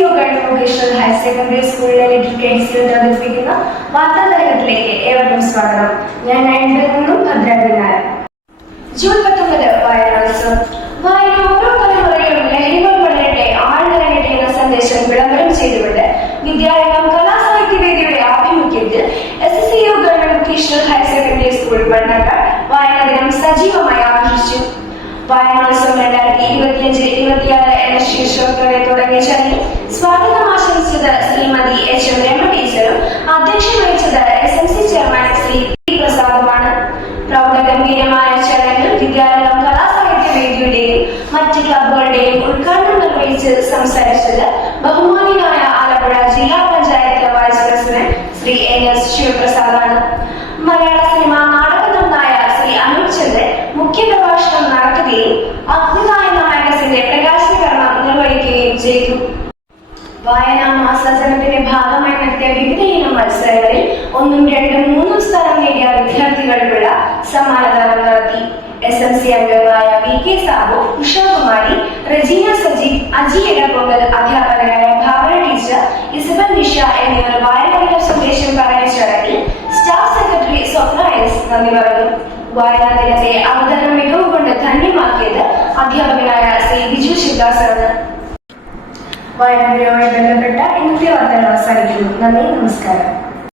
Secondary സ്കൂളിലെ little കേഡ്സിൽ അവതരിപ്പിക്കുന്ന വാർത്താ തരംഗത്തിലേക്ക് ഏവർക്കും സ്വാഗതം. ഞാൻ നയൻപിൽ നിന്നും ഭദ്രാദ്രി നായർ ജൂൺ പത്തൊമ്പത് വായനോത്സവം വായന ഓരോ തലമുറയും ലഹരികൾ വളരട്ടെ ആഴ്ന്നിറങ്ങട്ടെ എന്ന സന്ദേശം വിളംബരം ചെയ്തുകൊണ്ട് വിദ്യാരംഗം കലാസാഹിത്യവേദിയുടെ ആഭിമുഖ്യത്തിൽ S S C U government vocational higher secondary school പഠനക്കാർ വായനാ ദിനം സജീവമായി ആഘോഷിച്ചു. വായനോത്സവം രണ്ടായിരത്തി സ്വാഗതം ആശംസിച്ചത് ശ്രീമതി എച്ച് എം രമ ടീച്ചറും അധ്യക്ഷം വഹിച്ചത് S M C chairman Shri P പ്രസാദുമാണ്. പ്രൗഢഗംഭീരമായ ചടങ്ങിൽ വിദ്യാരംഗം കലാസാഹിത്യ വേദിയുടെയും മറ്റ് ക്ലബുകളുടെയും ഉദ്ഘാടനം നിർവഹിച്ച് സംസാരിച്ചത് ബഹുമാനിയായ ആലപ്പുഴ ജില്ലാ panchayat vice president Shri N S ശിവപ്രസാദാണ്. മലയാള സിനിമ നാടക നന്നായ ശ്രീ അനൂപ് ചന്ദ്രൻ മുഖ്യ പ്രഭാഷണം നടത്തുകയും അഗ്നിനായ എന്ന മാഗസിന്റെ പ്രകാശനകരണം നിർവഹിക്കുകയും ചെയ്തു. വായനാ മാസാചരണത്തിന്റെ ഭാഗമായി നടത്തിയ വിവിധ ഇനം മത്സരങ്ങളിൽ ഒന്നും രണ്ടും മൂന്നും സ്ഥലം നേടിയ വിദ്യാർത്ഥികൾക്കുള്ള സമ്മാനദാനം നടത്തി. എസ് എം സി അംഗങ്ങളായ വി കെ സാബു ഉഷാകുമാരി റജീന സജീവ് അജി ഇടപൊങ്കൽ അധ്യാപകരായ ഭാവന ടീച്ചർ ഇസബൽ നിഷ എന്നിവർ വായനയുടെ സന്ദേശം പറഞ്ഞ ചടങ്ങിൽ സ്റ്റാഫ് സെക്രട്ടറി സ്വപ്ന എസ് നന്ദി പറഞ്ഞു. വായനാ ദിനത്തെ അവതരണ മികവ് കൊണ്ട് ധന്യമാക്കിയത് അധ്യാപകനായ ശ്രീ ബിജു ശിവദാസാണ് വായനയുമായി ബന്ധപ്പെട്ട ഇന്നത്തെ വാർത്തകൾ അവസാനിക്കുന്നു. നന്ദി നമസ്കാരം.